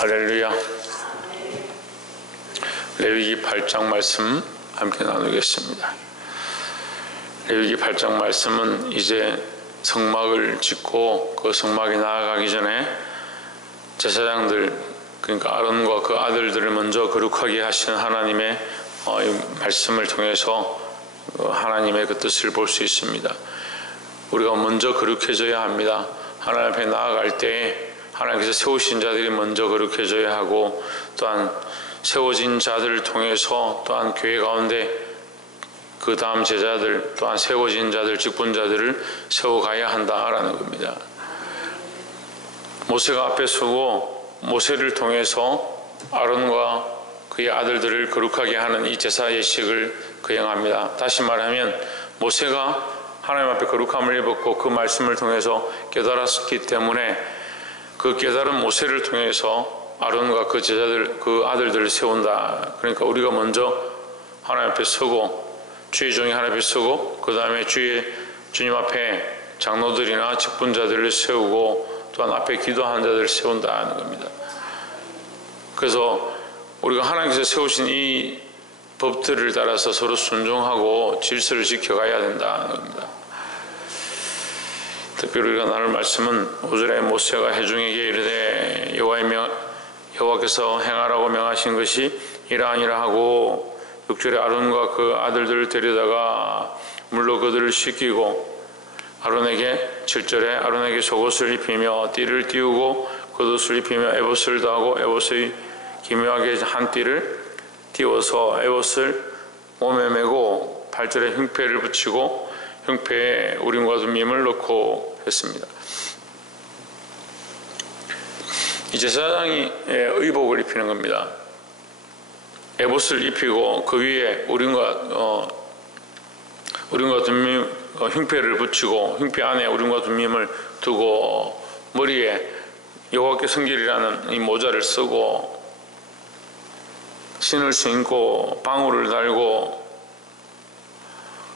할렐루야. 레위기 8장 말씀 함께 나누겠습니다. 레위기 8장 말씀은 이제 성막을 짓고 그 성막에 나아가기 전에 제사장들, 그러니까 아론과 그 아들들을 먼저 거룩하게 하신 하나님의 말씀을 통해서 하나님의 그 뜻을 볼 수 있습니다. 우리가 먼저 거룩해져야 합니다. 하나님 앞에 나아갈 때에 하나님께서 세우신 자들이 먼저 거룩해져야 하고, 또한 세워진 자들을 통해서 또한 교회 가운데 그 다음 제자들, 또한 세워진 자들, 직분자들을 세워가야 한다라는 겁니다. 모세가 앞에 서고 모세를 통해서 아론과 그의 아들들을 거룩하게 하는 이 제사 예식을 거행합니다. 다시 말하면 모세가 하나님 앞에 거룩함을 입었고 그 말씀을 통해서 깨달았기 때문에 그 깨달은 모세를 통해서 아론과 그 제자들, 그 아들들을 세운다. 그러니까 우리가 먼저 하나님 앞에 서고, 주의 종이 하나님 앞에 서고, 그 다음에 주님 앞에 장로들이나 직분자들을 세우고, 또한 앞에 기도하는 자들을 세운다는 겁니다. 그래서 우리가 하나님께서 세우신 이 법들을 따라서 서로 순종하고 질서를 지켜가야 된다는 겁니다. 특별히 우리가 나눌 말씀은 5절에 모세가 회중에게 이르되 여호와께서 행하라고 명하신 것이 이러하니라 하고, 6절에 아론과 그 아들들을 데려다가 물로 그들을 씻기고 7절에 아론에게 속옷을 입히며 띠를 띄우고 겉옷을 입히며 에봇을 더하고 에봇의 기묘하게 한 띠를 띄워서 에봇을 몸에 메고 8절에 흉패를 붙이고 흉패에 우림과 둠밈을 넣고 했습니다. 이 제사장이 의복을 입히는 겁니다. 에봇을 입히고 그 위에 우림과 둠밈, 흉패를 붙이고 흉패 안에 우림과 둠밈을 두고 머리에 여호와께 성결이라는 이 모자를 쓰고 신을 신고 방울을 달고,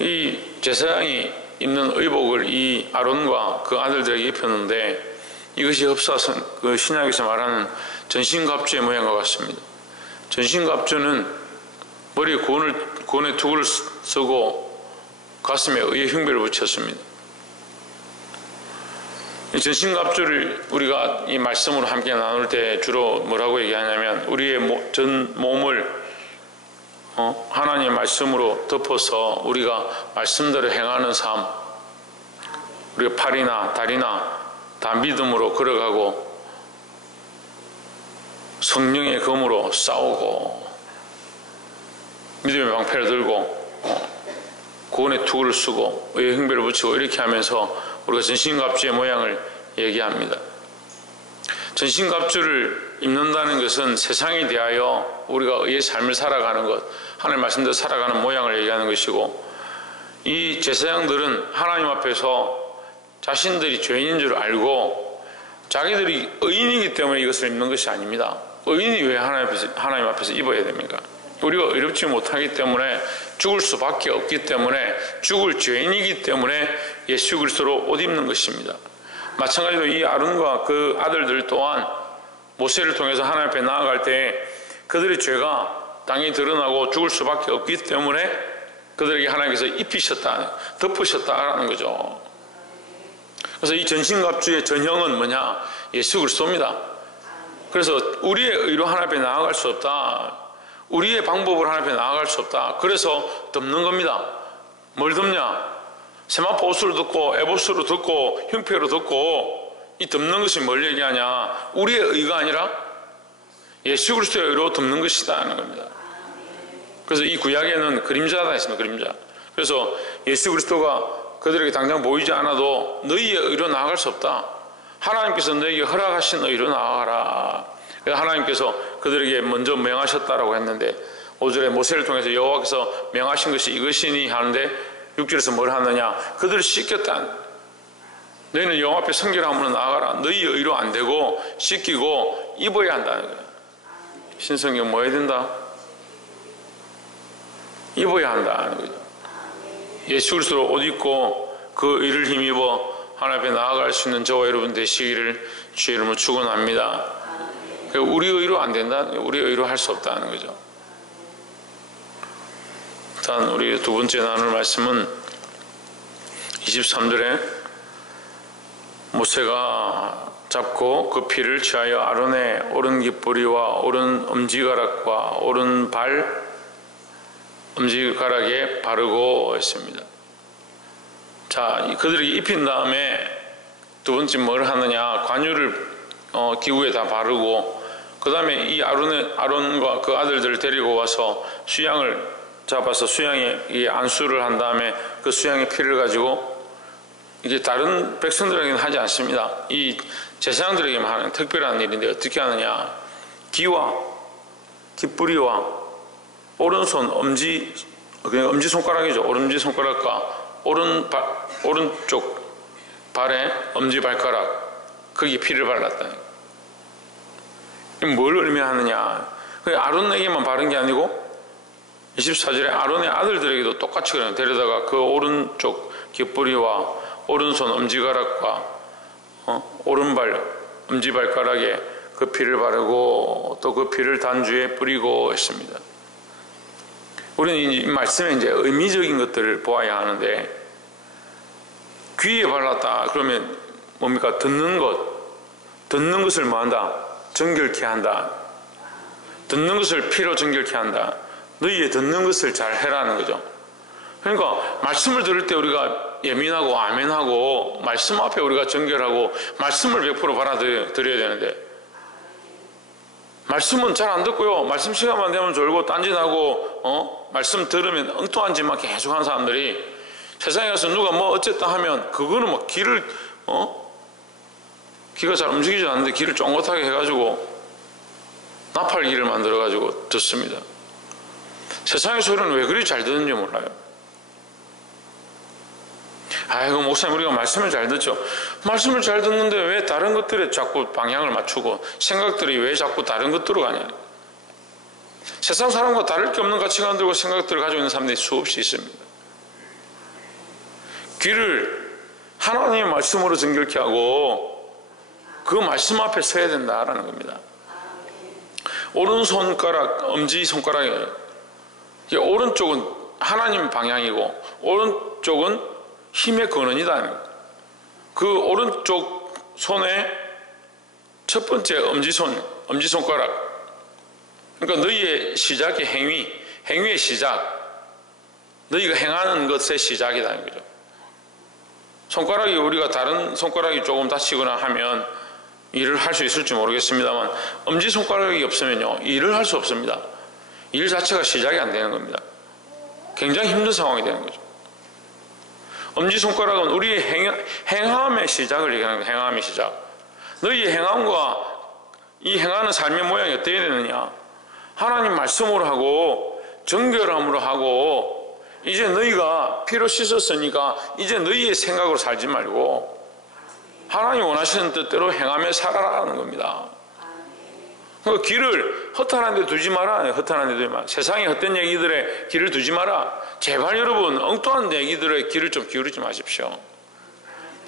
이 제사장이 입는 의복을 이 아론과 그 아들들에게 입혔는데, 이것이 흡사선 그 신약에서 말하는 전신갑주의 모양과 같습니다. 전신갑주는 머리에 구원의 투구를 쓰고 가슴에 의의 흉배를 붙였습니다. 이 전신갑주를 우리가 이 말씀으로 함께 나눌 때 주로 뭐라고 얘기하냐면, 우리의 전 몸을 하나님의 말씀으로 덮어서 우리가 말씀대로 행하는 삶, 우리가 팔이나 다리나 다 믿음으로 걸어가고 성령의 검으로 싸우고 믿음의 방패를 들고 구원의 투구를 쓰고 의의 흉배를 붙이고 이렇게 하면서 우리가 전신갑주의 모양을 얘기합니다. 전신갑주를 입는다는 것은 세상에 대하여 우리가 의의 삶을 살아가는 것, 하나님 말씀대로 살아가는 모양을 얘기하는 것이고, 이 제사장들은 하나님 앞에서 자신들이 죄인인 줄 알고 자기들이 의인이기 때문에 이것을 입는 것이 아닙니다. 의인이 왜 하나님 앞에서 입어야 됩니까? 우리가 의롭지 못하기 때문에, 죽을 수밖에 없기 때문에, 죽을 죄인이기 때문에 예수 그리스도로 옷 입는 것입니다. 마찬가지로 이 아론과 그 아들들 또한 모세를 통해서 하나님 앞에 나아갈 때 그들의 죄가 당연히 드러나고 죽을 수밖에 없기 때문에 그들에게 하나님께서 입히셨다, 덮으셨다라는 거죠. 그래서 이 전신갑주의 전형은 뭐냐? 예수 그리스도입니다. 그래서 우리의 의로 하나님 앞에 나아갈 수 없다, 우리의 방법으로 하나님 앞에 나아갈 수 없다. 그래서 덮는 겁니다. 뭘 덮냐? 세마포 옷으로 덮고 에봇으로 덮고 흉패로 덮고, 이 덮는 것이 뭘 얘기하냐? 우리의 의가 아니라 예수 그리스도의 의로 덮는 것이다 하는 겁니다. 그래서 이 구약에는 그림자가 있습니다. 그림자. 그래서 예수 그리스도가 그들에게 당장 보이지 않아도 너희의 의로 나아갈 수 없다. 하나님께서 너희에게 허락하신 의로 나아가라. 그래서 하나님께서 그들에게 먼저 명하셨다라고 했는데, 5절에 모세를 통해서 여호와께서 명하신 것이 이것이니 하는데 6절에서 뭘 하느냐? 그들을 씻겼다. 너희는 여호와 앞에 성결함으로 나아가라. 너희의 의로 안 되고 씻기고 입어야 한다는 거예요. 신성경 뭐 해야 된다? 입어야 한다는 거죠. 예수 그리스도로 옷 입고 그 의를 힘입어 하나님 앞에 나아갈 수 있는 저와 여러분 되시기를 주의 이름으로 축원합니다. 우리 의로 안 된다. 우리 의로 할 수 없다는 거죠. 일단 우리 두 번째 나눌 말씀은 23절에 모세가 잡고 그 피를 취하여 아론의 오른 깃뿌리와 오른 엄지가락과 오른 발 엄지가락에 바르고 했습니다. 자, 그들이 입힌 다음에 두 번째 뭘 하느냐, 관유를 기구에 다 바르고 그 다음에 이 아론과 그 아들들을 데리고 와서 수양을 잡아서 수양에 이 안수를 한 다음에 그 수양의 피를 가지고, 이게 다른 백성들에게는 하지 않습니다. 이 제사장들에게만 하는 특별한 일인데 어떻게 하느냐, 기와 깃뿌리와 오른손 그러니까 엄지손가락이죠. 엄지손가락과 오른쪽 발에 엄지발가락, 거기에 피를 발랐다. 뭘 의미하느냐, 아론에게만 바른 게 아니고 24절에 아론의 아들들에게도 똑같이 그래요. 데려다가 그 오른쪽 깃뿌리와 오른손 엄지가락과 오른발 엄지발가락에 그 피를 바르고 또 그 피를 단주에 뿌리고 했습니다. 우리는 이 말씀에 이제 의미적인 것들을 보아야 하는데, 귀에 발랐다 그러면 뭡니까? 듣는 것을 뭐한다? 정결케 한다. 듣는 것을 피로 정결케 한다. 너희의 듣는 것을 잘 해라는 거죠. 그러니까 말씀을 들을 때 우리가 예민하고 아멘하고 말씀 앞에 우리가 정결하고 말씀을 100% 받아들여야 되는데, 말씀은 잘 안 듣고요, 말씀 시간만 되면 졸고 딴짓하고 말씀 들으면 엉뚱한 짓만 계속 하는 사람들이, 세상에 가서 누가 뭐 어쨌다 하면 그거는 뭐 귀가 잘 움직이지 않는데 귀를 쫑긋하게 해가지고 나팔귀를 만들어가지고 듣습니다. 세상의 소리는 왜 그리 잘 듣는지 몰라요. 아이고, 목사님 우리가 말씀을 잘 듣죠. 말씀을 잘 듣는데 왜 다른 것들에 자꾸 방향을 맞추고 생각들이 왜 자꾸 다른 것들로 가냐. 세상 사람과 다를 게 없는 가치관들과 생각들을 가지고 있는 사람들이 수없이 있습니다. 귀를 하나님의 말씀으로 정결케 하고 그 말씀 앞에 서야 된다라는 겁니다. 오른손가락, 엄지손가락이에요. 오른쪽은 하나님 방향이고 오른쪽은 힘의 근원이다. 그 오른쪽 손에 첫 번째 엄지손가락, 그러니까 너희의 시작의 행위의 시작, 너희가 행하는 것의 시작이라는 거죠. 손가락이 우리가 다른 손가락이 조금 다치거나 하면 일을 할 수 있을지 모르겠습니다만 엄지손가락이 없으면요 일을 할 수 없습니다. 일 자체가 시작이 안 되는 겁니다. 굉장히 힘든 상황이 되는 거죠. 엄지손가락은 우리의 행함의 시작을 얘기하는 거예요. 행함의 시작. 너희의 행함과 이 행하는 삶의 모양이 어떻게 되느냐, 하나님 말씀으로 하고 정결함으로 하고, 이제 너희가 피로 씻었으니까 이제 너희의 생각으로 살지 말고 하나님 원하시는 뜻대로 행하며 살아라는 겁니다. 그 길을 허탄한 데 두지 마라. 허탄한 데 두지 마라. 세상의 헛된 얘기들에 길을 두지 마라. 제발 여러분 엉뚱한 얘기들에 귀를 좀 기울이지 마십시오.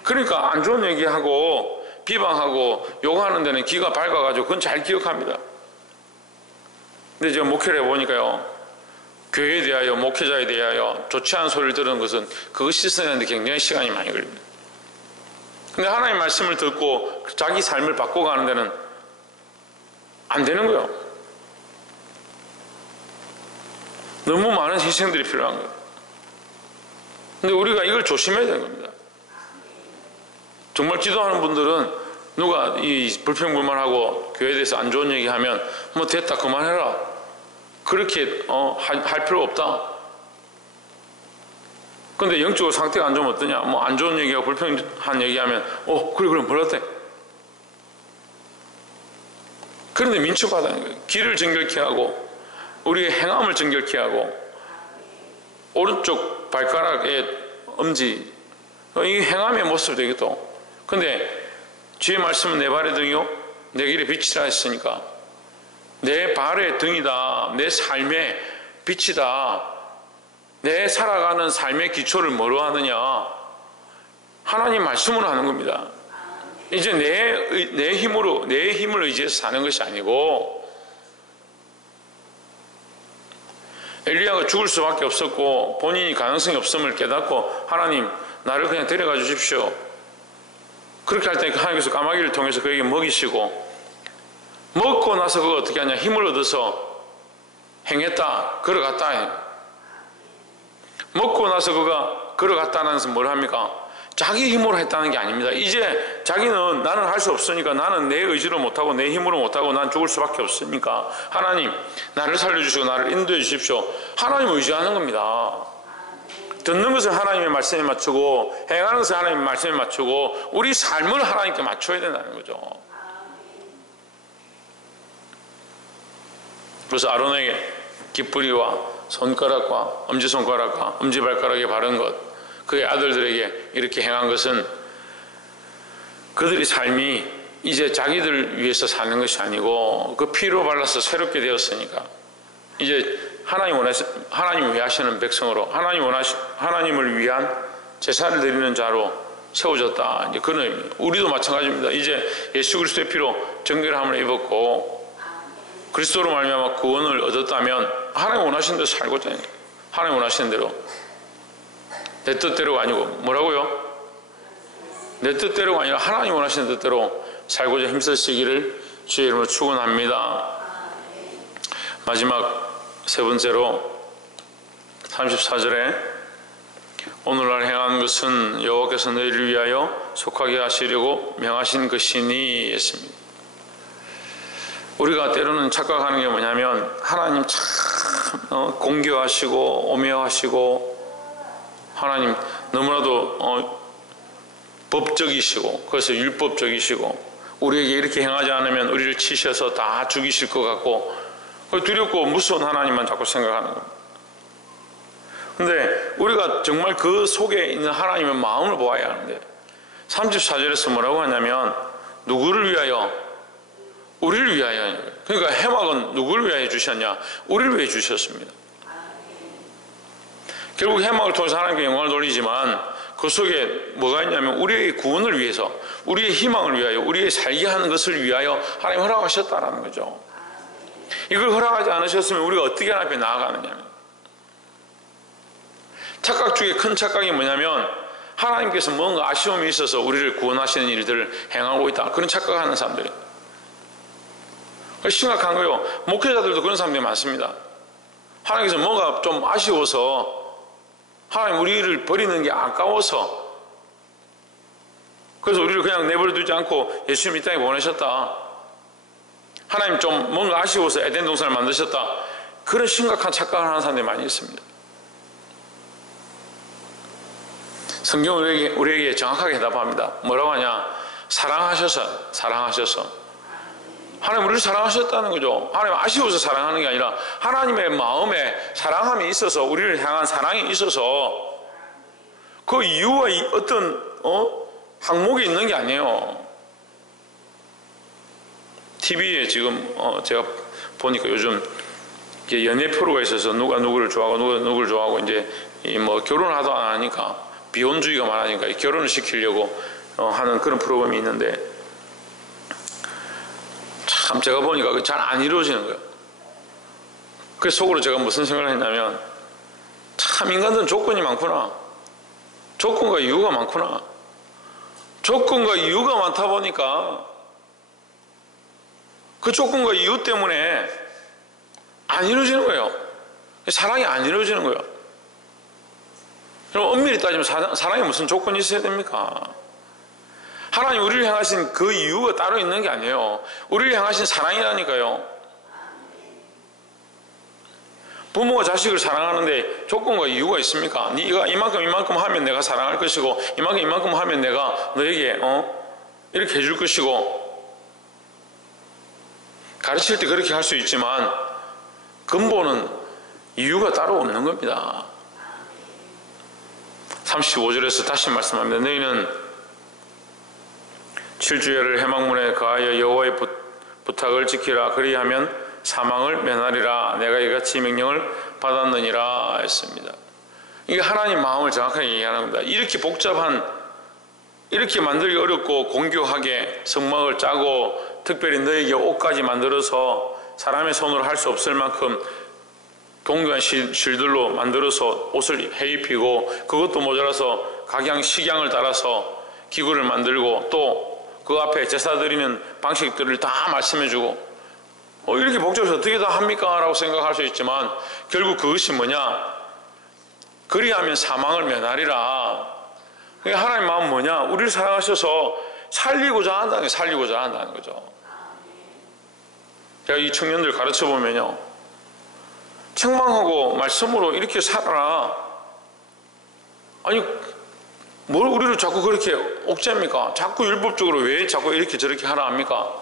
그러니까 안 좋은 얘기하고 비방하고 욕하는 데는 귀가 밝아가지고 그건 잘 기억합니다. 근데 제가 목회를 해보니까요, 교회에 대하여 목회자에 대하여 좋지 않은 소리를 들은 것은 그거 씻어내는데 굉장히 시간이 많이 걸립니다. 근데 하나님의 말씀을 듣고 자기 삶을 바꿔가는 데는 안 되는 거예요. 너무 많은 희생들이 필요한 거예요. 근데 우리가 이걸 조심해야 되는 겁니다. 정말 기도하는 분들은 누가 이 불평불만하고 교회에 대해서 안 좋은 얘기하면 뭐 됐다 그만해라, 그렇게 할 필요 없다. 근데 영적으로 상태가 안 좋으면 어떠냐, 뭐 안 좋은 얘기하고 불평한 얘기하면 그래 몰랐대. 그런데 민첩하다는 거예요. 귀를 정결케 하고 우리의 행함을 정결케 하고 오른쪽 발가락의 엄지, 이 행함의 모습이 되겠죠. 근데 주의 말씀은 내 발의 등이요 내 길의 빛이라 했으니까 내 발의 등이다, 내 삶의 빛이다. 내 살아가는 삶의 기초를 뭐로 하느냐, 하나님 말씀으로 하는 겁니다. 이제 내 힘을 의지해서 사는 것이 아니고, 엘리야가 죽을 수밖에 없었고 본인이 가능성이 없음을 깨닫고 하나님 나를 그냥 데려가 주십시오. 그렇게 할 때 하나님께서 까마귀를 통해서 그에게 먹이시고, 먹고 나서 그거 어떻게 하냐, 힘을 얻어서 행했다, 걸어갔다. 먹고 나서 그가 걸어갔다는 것은 뭘 합니까? 자기 힘으로 했다는 게 아닙니다. 이제 자기는 나는 할 수 없으니까, 나는 내 의지로 못하고 내 힘으로 못하고 난 죽을 수밖에 없으니까 하나님 나를 살려주시고 나를 인도해 주십시오. 하나님을 의지하는 겁니다. 듣는 것을 하나님의 말씀에 맞추고 행하는 것을 하나님의 말씀에 맞추고 우리 삶을 하나님께 맞춰야 된다는 거죠. 그래서 아론에게 깃뿌리와 손가락과 엄지손가락과 엄지발가락에 바른 것, 그의 아들들에게 이렇게 행한 것은 그들의 삶이 이제 자기들 위해서 사는 것이 아니고 그 피로 발라서 새롭게 되었으니까 이제 하나님을 위하시는 백성으로, 하나님을 위한 제사를 드리는 자로 세워졌다. 이제 그런 의미입니다. 우리도 마찬가지입니다. 이제 예수 그리스도의 피로 정결함을 입었고 그리스도로 말미암아 구원을 얻었다면 하나님 원하시는 대로 살고자 해요. 하나님 원하시는 대로. 내 뜻대로가 아니고 뭐라고요? 내 뜻대로가 아니라 하나님 원하시는 뜻대로 살고자 힘쓰시기를 주의 이름으로 축원합니다. 마지막 세 번째로 34절에 오늘날 행한 것은 여호와께서 너희를 위하여 속하게 하시려고 명하신 것이니 했습니다. 우리가 때로는 착각하는 게 뭐냐면 하나님 참 공교하시고 오묘하시고 하나님 너무나도 법적이시고 그래서 율법적이시고 우리에게 이렇게 행하지 않으면 우리를 치셔서 다 죽이실 것 같고 두렵고 무서운 하나님만 자꾸 생각하는 겁니다. 근데 우리가 정말 그 속에 있는 하나님의 마음을 보아야 하는데 34절에서 뭐라고 하냐면 누구를 위하여? 우리를 위하여. 그러니까 해막은 누구를 위하여 주셨냐? 우리를 위해 주셨습니다. 결국 해막을 통해서 하나님께 영광을 돌리지만 그 속에 뭐가 있냐면 우리의 구원을 위해서, 우리의 희망을 위하여, 우리의 살게 하는 것을 위하여 하나님 허락하셨다라는 거죠. 이걸 허락하지 않으셨으면 우리가 어떻게 하나님 앞에 나아가느냐면, 착각 중에 큰 착각이 뭐냐면 하나님께서 뭔가 아쉬움이 있어서 우리를 구원하시는 일들을 행하고 있다, 그런 착각하는 사람들이 심각한 거예요. 목회자들도 그런 사람들이 많습니다. 하나님께서 뭔가 좀 아쉬워서, 하나님 우리를 버리는 게 아까워서, 그래서 우리를 그냥 내버려 두지 않고 예수님 이 땅에 보내셨다, 하나님 좀 뭔가 아쉬워서 에덴 동산을 만드셨다, 그런 심각한 착각을 하는 사람들이 많이 있습니다. 성경은 우리에게 정확하게 대답합니다. 뭐라고 하냐? 사랑하셔서 하나님 우리를 사랑하셨다는 거죠. 하나님 아쉬워서 사랑하는 게 아니라 하나님의 마음에 사랑함이 있어서, 우리를 향한 사랑이 있어서 그 이유와 어떤 항목이 있는 게 아니에요. TV에 지금 제가 보니까 요즘 연애 프로가 있어서 누가 누구를 좋아하고 누가 누구를 좋아하고 이제 뭐 결혼하도 안 하니까 비혼주의가 많으니까 결혼을 시키려고 하는 그런 프로그램이 있는데 참 제가 보니까 잘 안 이루어지는 거예요. 그래서 속으로 제가 무슨 생각을 했냐면 참 인간들은 조건이 많구나, 조건과 이유가 많구나, 조건과 이유가 많다 보니까 그 조건과 이유 때문에 안 이루어지는 거예요. 사랑이 안 이루어지는 거예요. 그럼 엄밀히 따지면 사랑에 무슨 조건이 있어야 됩니까? 하나님 우리를 향하신 그 이유가 따로 있는 게 아니에요. 우리를 향하신 사랑이라니까요. 부모가 자식을 사랑하는데 조건과 이유가 있습니까? 네가 이만큼 하면 내가 사랑할 것이고 이만큼 하면 내가 너에게 이렇게 해줄 것이고, 가르칠 때 그렇게 할 수 있지만 근본은 이유가 따로 없는 겁니다. 35절에서 다시 말씀합니다. 너희는 7주야를 해막문에 가하여 여호와의 부탁을 지키라. 그리하면 사망을 면하리라. 내가 이같이 명령을 받았느니라 했습니다. 이게 하나님 마음을 정확하게 얘기하는 겁니다. 이렇게 복잡한 이렇게 만들기 어렵고 공교하게 성막을 짜고 특별히 너에게 옷까지 만들어서 사람의 손으로 할 수 없을 만큼 공교한 실들로 만들어서 옷을 해입히고 그것도 모자라서 각양 식양을 따라서 기구를 만들고 또 그 앞에 제사 드리는 방식들을 다 말씀해주고 이렇게 복잡해서 어떻게 다 합니까? 라고 생각할 수 있지만 결국 그것이 뭐냐? 그리하면 사망을 면하리라. 하나님 마음은 뭐냐? 우리를 사랑하셔서 살리고자 한다는 거죠. 제가 이 청년들 가르쳐 보면요, 책망하고 말씀으로 이렇게 살아라. 아니 뭘 우리를 자꾸 그렇게 옥죄합니까? 자꾸 율법적으로 왜 자꾸 이렇게 저렇게 하라 합니까?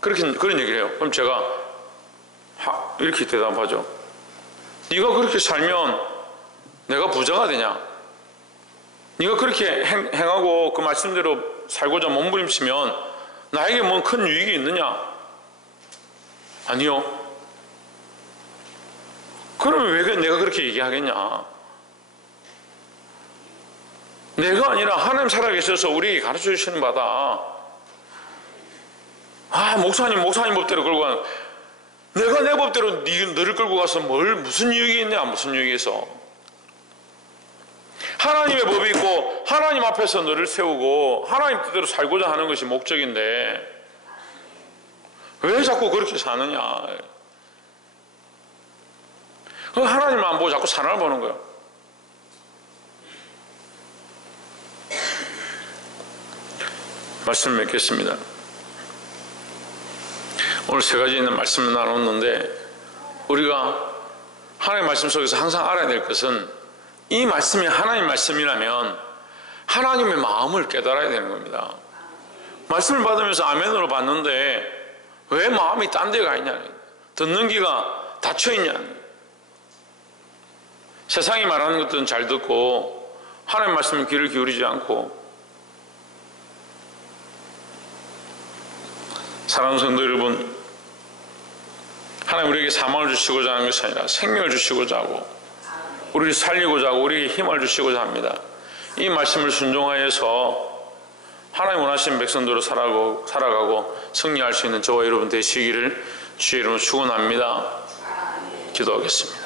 그런 얘기를 해요. 그럼 제가 이렇게 대답하죠. 네가 그렇게 살면 내가 부자가 되냐? 네가 그렇게 행하고 그 말씀대로 살고자 몸부림치면 나에게 뭔 큰 유익이 있느냐? 아니요. 그러면 왜 내가 그렇게 얘기하겠냐? 내가 아니라 하나님 살아계셔서 우리에게 가르쳐 주시는 바다. 목사님 법대로 끌고 가는, 내가 내 법대로 너를 끌고 가서 무슨 유익이 있냐? 무슨 유익이 있어? 하나님의 법이 있고 하나님 앞에서 너를 세우고 하나님 뜻대로 살고자 하는 것이 목적인데 왜 자꾸 그렇게 사느냐? 하나님을 안 보고 자꾸 사람을 보는 거예요. 말씀을 맺겠습니다. 오늘 세 가지 있는 말씀을 나눴는데 우리가 하나님의 말씀 속에서 항상 알아야 될 것은 이 말씀이 하나님의 말씀이라면 하나님의 마음을 깨달아야 되는 겁니다. 말씀을 받으면서 아멘으로 받는데 왜 마음이 딴 데 가 있냐? 듣는 귀가 닫혀 있냐? 세상이 말하는 것들은 잘 듣고 하나님의 말씀에 귀를 기울이지 않고. 사랑하는 성도 여러분, 하나님 우리에게 사망을 주시고자 하는 것이 아니라 생명을 주시고자 하고 우리를 살리고자 하고 우리에게 힘을 주시고자 합니다. 이 말씀을 순종하여서 하나님 원하시는 백성대로 살아가고 승리할 수 있는 저와 여러분 되시기를 주의 이름으로 축원합니다. 기도하겠습니다.